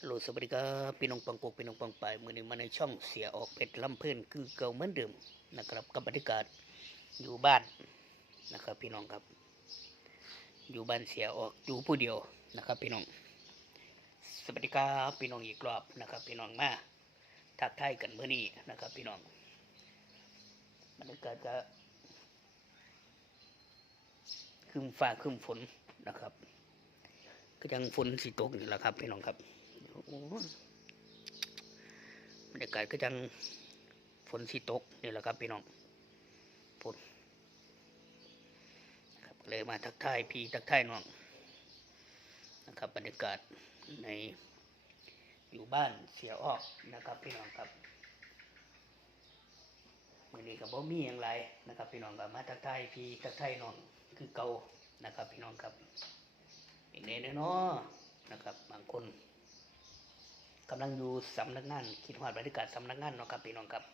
ฮัลโหลสวัสดีครับพี่น้องปังปกพี่น้องปังปายมือนี้มาในช่องเสียออกเพชรลำเพื่อนคือเก่าเหมือนเดิมนะครับกับบรรยากาศอยู่บ้านนะครับ พี่น้องครับ อยู่บ้านเสียออกอยู่ผู้เดียวนะครับ พี่น้องสวัสดีครับพี่น้องอีกรอบนะครับ พี่น้องมาทักทายกันเมื่อนี้นะครับ พี่น้องบรรยากาศจะครึมฟ้าครึมฝนนะครับ ก็ยังฝนสีตกนี่แหละครับ พี่น้องครับ โอ้บรรยากาศก็ยังฝนสีตกนี่แหละครับพี่น้องฝนครับเลยมาทักทายพี่ทักทายน้องนะครับบรรยากาศในอยู่บ้านเสียออกนะครับพี่น้องครับมือนี้กับบ่มีอย่างไรนะครับ พี่น้องกับมาทักทายพี่ทักทายน้องคือเก่านะครับ พี่น้องครับอีกเนเนาะนะครับ บางคน กำลังอยู่สำนักงานคิดว่าบรรยากาศสำนักงานเนาะครับพี่น้องครับ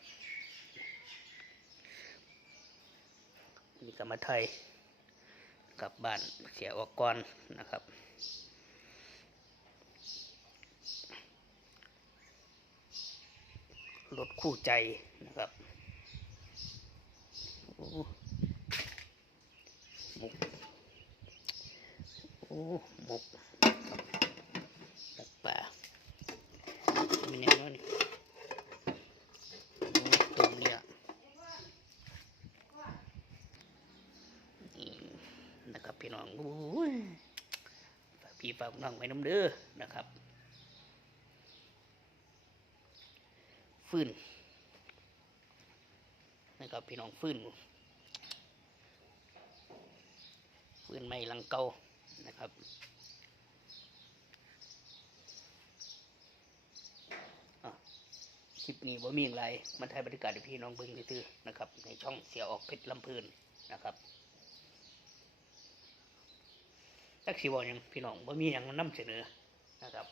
มีกรรมไทยกลับบ้านเสียออกก่อนนะครับรถคู่ใจนะครับโอ้หมกโอ้หมกปลามีแน่นอนโอ้ตุ่มเนี่ยนี่นะครับพี่น้องโอ้ยฝาก พี่ฝากน้องไว้น้ำเด้อนะครับฟื้นนะครับพี่น้องฟื้นฟื้นไม้หลังเกานะครับคลิปนี้ว่ามีอย่างไรมาถ่ายบรรยากาศพี่น้องเบิ่งซื่อๆนะครับ ในช่องเสียออกเพชรลำพลินนะครับ จักสิบอกยังพี่น้องว่ามีอย่างนำเสนอนะครับ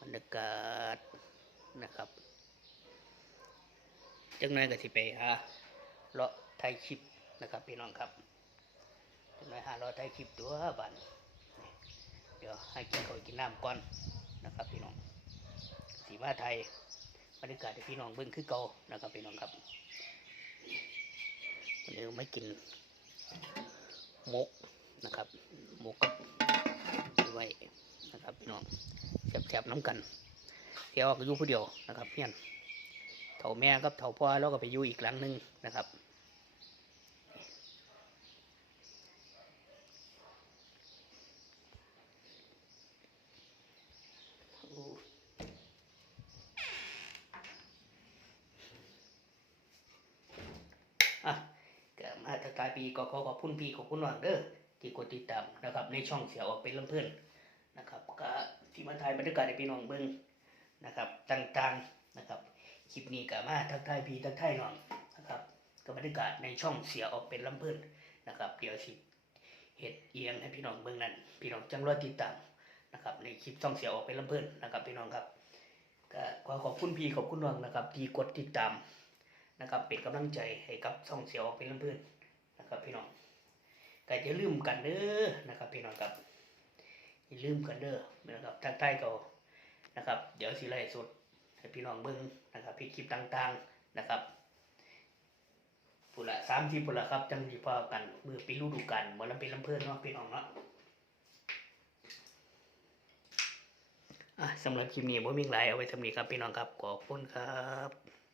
บรรยากาศนะครับจังน้อยก็สิไปหาเลาะไทยคลิปนะครับพี่น้องครับจังน้อยหาเลาะไทยคลิปตัวบันเดี๋ยวให้กินข้าวกินน้ำก่อนนะครับพี่น้องสีมาไทย บรรยากาศพี่น้องเบิ่งคือเก่านะครับพี่น้องครับวันนี้ไม่กินมกนะครับมกกับไว้นะครับพี่น้องแซ่บๆน้ำกันเที่ยวก็อยู่ผู้เดียวนะครับเพี้ยนเถาแม่กับเถาพ่อแล้วก็ไปอยู่อีกหลังหนึ่งนะครับ อะก็ีก็ขอขอบคุณพี่ขอบคุณน้องเด้อที่กดติดตามนะครับ ในช่องเสียออกเป็นลำเพื่อนนะครับก็ที่มาถ่ายบรรยากาศให้พี่น้องเบิ่งนะครับต่างๆนะครับคลิปนี้ก็มาทักทายพี่ทักทายน้องนะครับกับบรรยากาศในช่องเสียออกเป็นลำเพื่อนนะครับเดี๋ยวสิเห็ดเอียงให้พี่น้องเบิ่งนั้นพี่น้องจังรอติดตามนะครับในคลิปช่องเสียออกเป็นลำเพื่อนนะครับพี่น้องครับก็ขอขอบคุณพี่ขอบคุณน้องนะครับที่กดติดตามนะครับเป็นกำลังใจให้กับช่องเสียออกเป็นลำเพื่อน นะครับพี่น้องก็อย่าลืมกันเด้อนะครับพี่น้องครับอย่าลืมกันเด้อนะครับทักทายก็นะครับ เดี๋ยวสิไล่สดให้พี่น้องเบิ่งนะครับพี่คลิปต่างๆนะครับปุละสามทีปุละครับจังดีพอกันมือปีฤดูกาลบ่ลำเป็นลำเพิ่นเนาะพี่น้องเนาะสำหรับคลิปนี้บ่มีหลายเอาไว้สำนี้ครับพี่น้องครับขอบคุณครับ